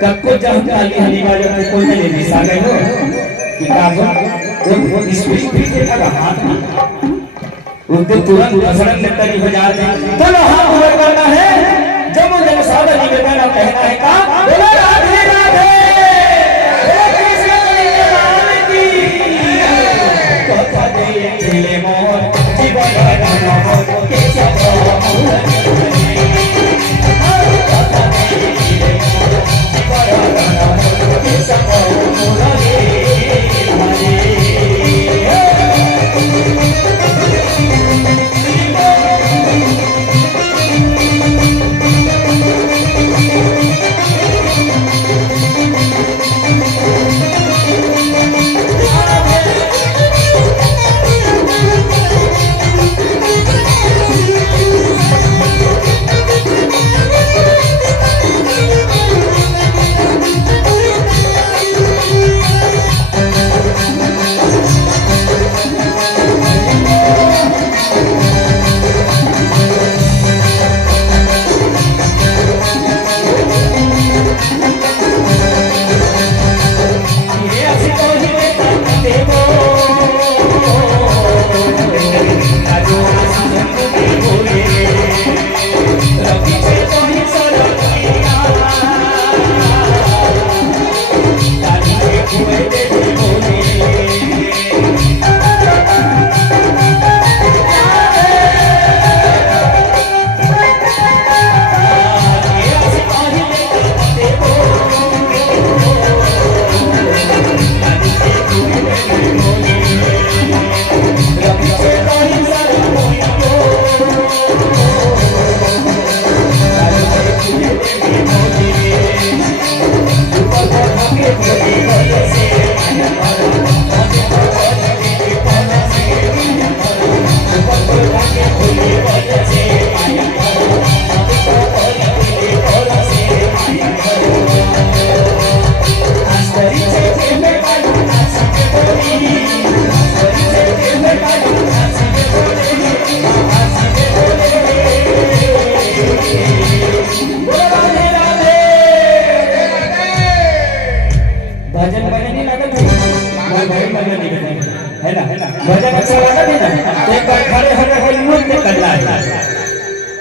कक्को जब खाली हनी वाले को कोई नहीं दिशा गए हो कि काजो वो स्पीड पीछे का हाथ उनके तुरंत असरन तरी हो जाते तो हाथ ऊपर करना है जब जब सादा निवेदन कहना है का बोलो राधे राधे कथा दे खेले मोर जीवन गाना हो के सब भजन अच्छा लगा है ना तो एक बार खड़े होकर नृत्य करना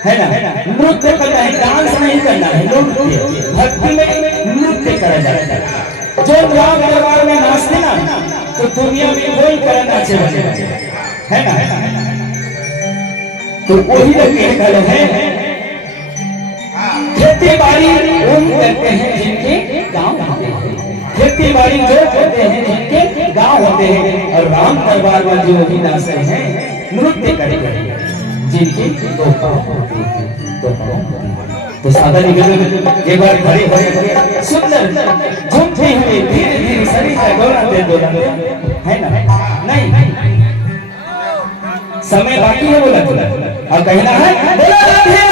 है ना नृत्य करना है डांस नहीं करना है नृत्य भक्ति में नृत्य करा जाता है जो राम दरबार में नाचते ना तो दुनिया में कोई करना चाहिए है ना तो वही लोग खड़े हैं खेती बाड़ी वही करते हैं जिनके गांव होते हैं खेती बाड़ी जो करते हैं जिनके गांव होते हैं और राम दरबार में जो भी नाचते हैं नृत्य करेंगे जिनके दो पांव होते हैं तो सादा निकल एक बार खड़े होए सुंदर झूमते हुए धीरे धीरे शरीर का डोलाते है ना नहीं समय बाकी है बोला और कहना है बोला